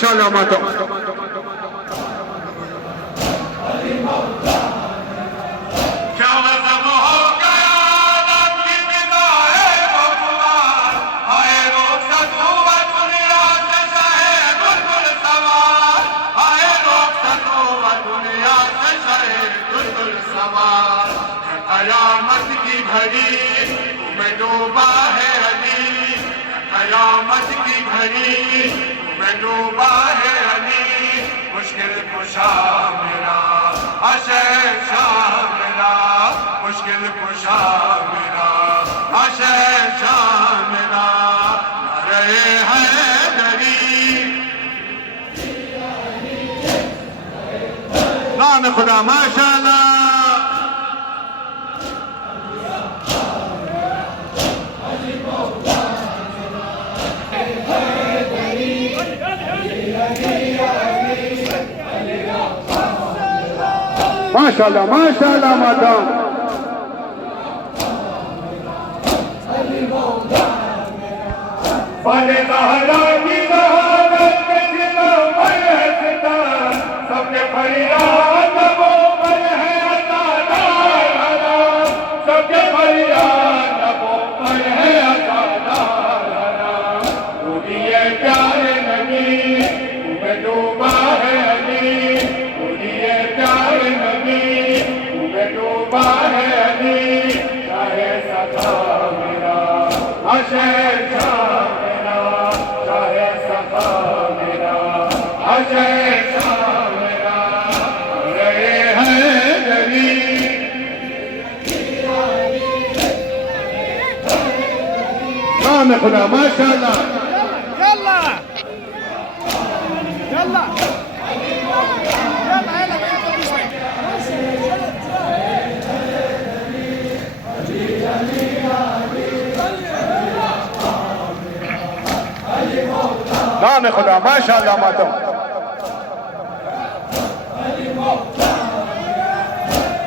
माशाल्लाह माता कयामत की घड़ी में डूबा है अली, कयामत की घड़ी में डूबा है अली, मुश्किल कुशा मेरा शहंशाह मेरा, मुश्किल कुशा मेरा शहंशाह मेरा, रहे हैं दरी नाम खुदा माशाल्लाह माशाल्लाह माशाल्लाह माता सबके फरियाद वो पर है अता, सबके फरियाद वो पर है अता, ये प्यारे नबी तुम्हें डूबा है अली, ये प्यारे नबी तुम्हें डूबा है अली, चाहे सखा मेरा शहंशाह मेरा, चाहे सखा मेरा शहंशाह मेरा, रहे हैं दरी नाम खुदा माशाल्लाह नाम खुदा माशाल्लाह माता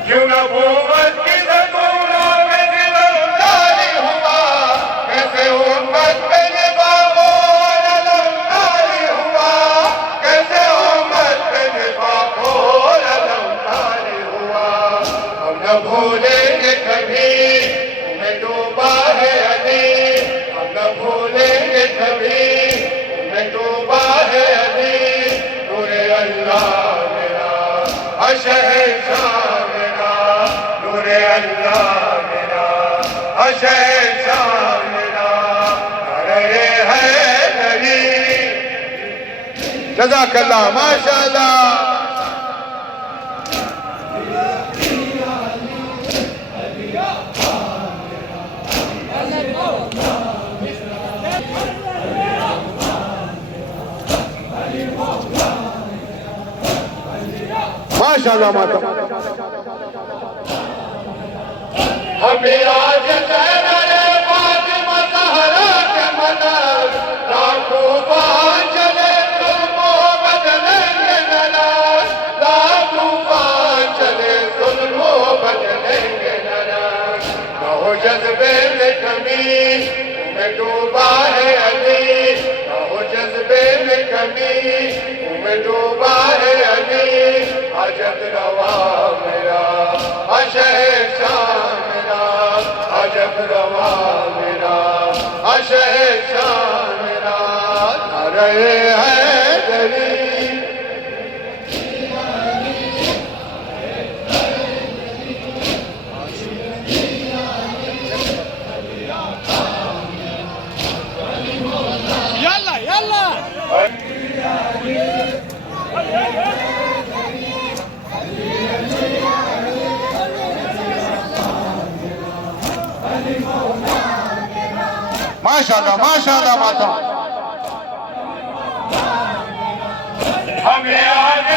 क्यों नबूवत की ज़रूरत में दिलदारी हुआ, कैसे उम्मत में निभाओ अलमदारी हुआ, कैसे उम्मत में निभाओ अलमदारी हुआ, हम न भूलेंगे कभी तुम्हें डूबा है अली, हम न भूलेंगे कभी तुम्हें डूबा है अली, नूरे अल्लाह मेरा शहंशाह मेरा, नूरे अल्लाह मेरा शहंशाह मेरा, रहे हैं दरी जज़ाकल्लाह माशाल्लाह माशाल्लाह माता हमें आज ज़हरा फातिमा ज़हरा के मदद, लाखों बार चले जुल्मो बदलेंगे नलाज, लाखों बार चले जुल्मो बदलेंगे नलाज, कहो जज्बे में कमी तुम्हें डूबा है अली, कहो जज्बे में कमी तुम्हें डूबा है अली, अजब रवा मेरा शहंशाह मेरा, अजब रवा मेरा शहंशाह मेरा, रहे हैं दरी يلا يلا माशाल्लाह माशाल्लाह माता हमें आज